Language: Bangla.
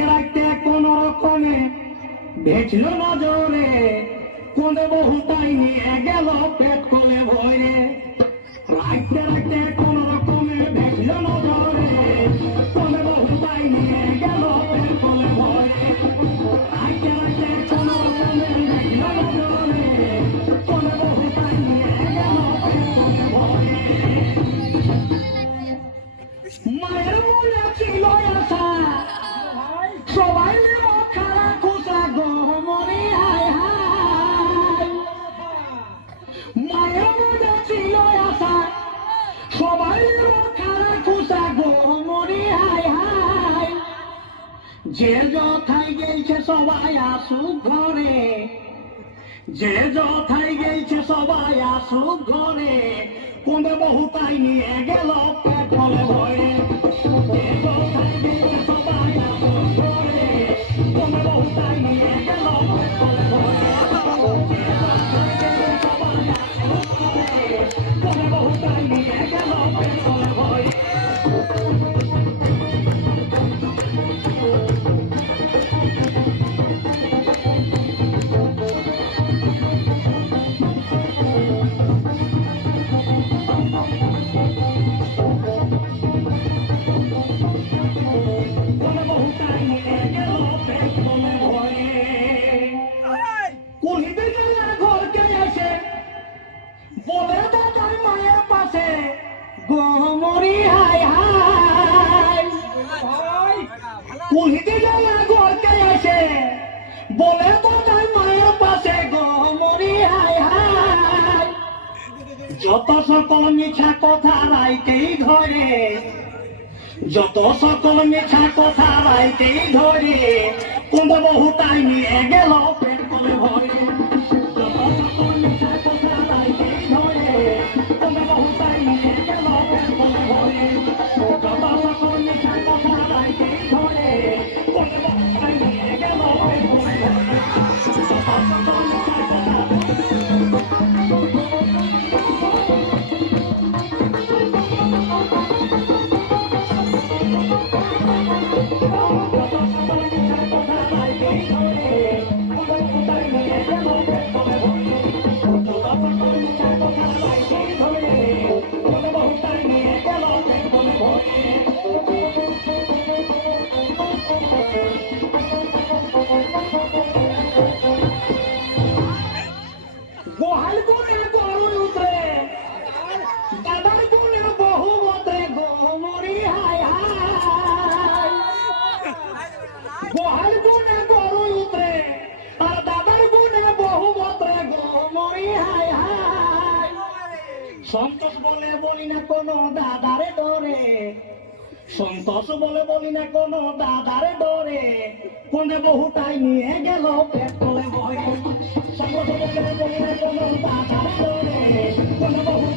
রাখতে রাখতে কোন রকমে দেখল নজরে কোনে বহুটাই নিয়ে গেল পেট কোলে ভরে। রাখতে রাখতে কোন রকমে দেখল নজরে কোনে বহুটাই নিয়ে গেল পেট কোলে ভরে। রাখতে রাখতে কোন রকমে দেখল নজরে কোনে বহুটাই নিয়ে গেল পেট কোলে ভরে। মায়ের মনে ছিল আশা সবাই খারা খোঁজা গহমরে হায় হায়। মায়ের মনে ছিল আশা সবাই খারা খোঁজা গহমরে হায় হায়। যে যথাই গেছে সবাই আসুক ঘরে, যে যথাই গেছে সবাই আসুক ঘরে কোনে বহুটাই নিয়ে গেল পেট কোলে ভরে। যে যথাই গেছে সবাই আসুক ঘরে কোনে বহুটাই নিয়ে গেল পেট কোলে ভরে। যে যথাই গেছে সবাই আসুক ঘরে কোনে বহুটাই নিয়ে গেল পেট কোলে ভরে। গহমরি হায় হায়। কুলিতে গেলে ঘরকে আসে বলে তো তাই মায়ের পাশে গহমরি হায় হায়। যত সকল মিছা কথা রাইতেই ধরে, যত সকল মিছা কথা রাইতেই ধরে কোন বহুটাই নিয়ে গেল পেট কোলে ভরে। যত সকল মিছা কথা রাইতেই ধরে কোন বহুটাই নিয়ে গেল পেট কোলে ভরে। যত সকল মিছা কথা রাইতেই ধরে কোন বহুটাই নিয়ে গেল পেট কোলে ভরে। যত সকল মিছা কথা গোহাল গুনে গরু উতরে দাদার গুনে বহু বতরে গহমরি হায় হায়। গোহাল গুনে গরু উতরে আর দাদার গুনে বহু বতরে গহমরি হায় হায়। সন্তোষ বলে বলি না কোনো দাদারে ডরে, সন্তোষ বলে বলি না কোনো দাদারে ডরে কোনে বহুটাই নিয়ে গেল পেট কোলে ভরে। সন্তোষ বলে বলি না কোনো দাদারে ডরে কোনে বহু